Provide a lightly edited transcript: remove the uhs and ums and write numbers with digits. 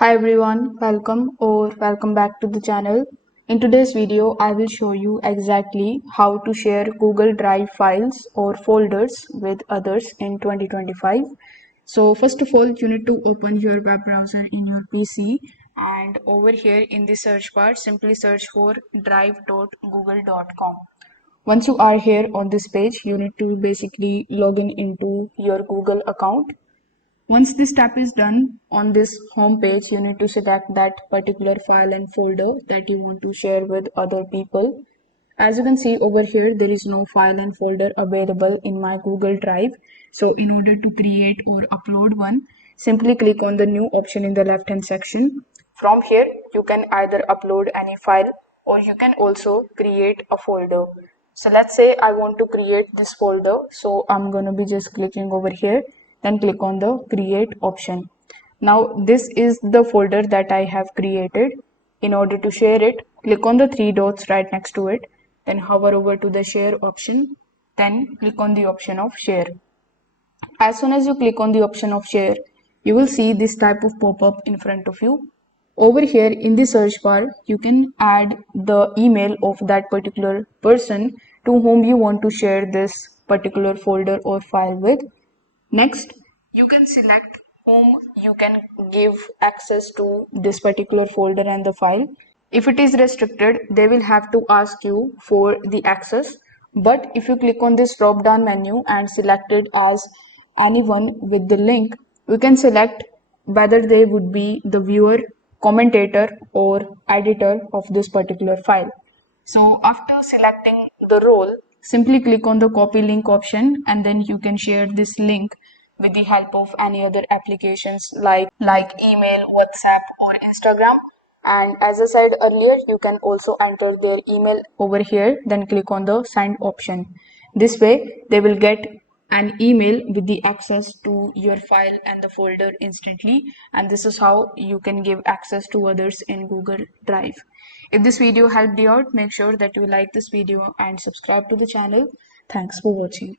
Hi everyone, welcome back to the channel. In today's video, I will show you exactly how to share Google Drive files or folders with others in 2025. So first of all, you need to open your web browser in your PC, and over here in the search bar, simply search for drive.google.com. Once you are here on this page, you need to basically log in into your Google account. Once this step is done, on this home page, you need to select that particular file and folder that you want to share with other people. As you can see over here, there is no file and folder available in my Google Drive. So in order to create or upload one, simply click on the new option in the left hand section. From here, you can either upload any file or you can also create a folder. So let's say I want to create this folder. So I'm going to be just clicking over here, then click on the create option. Now this is the folder that I have created. In order to share it, click on the three dots right next to it, then hover over to the share option, then click on the option of share. As soon as you click on the option of share, you will see this type of pop-up in front of you. Over here in the search bar, you can add the email of that particular person to whom you want to share this particular folder or file with. Next, you can select whom you can give access to this particular folder and the file. If it is restricted, they will have to ask you for the access. But if you click on this drop down menu and select it as anyone with the link, you can select whether they would be the viewer, commentator, or editor of this particular file. So after selecting the role, simply click on the copy link option and then you can share this link with the help of any other applications like email, WhatsApp or Instagram. And as I said earlier, you can also enter their email over here, then click on the send option. This way they will get an email with the access to your file and the folder instantly, and this is how you can give access to others in Google Drive. If this video helped you out, make sure that you like this video and subscribe to the channel. Thanks for watching.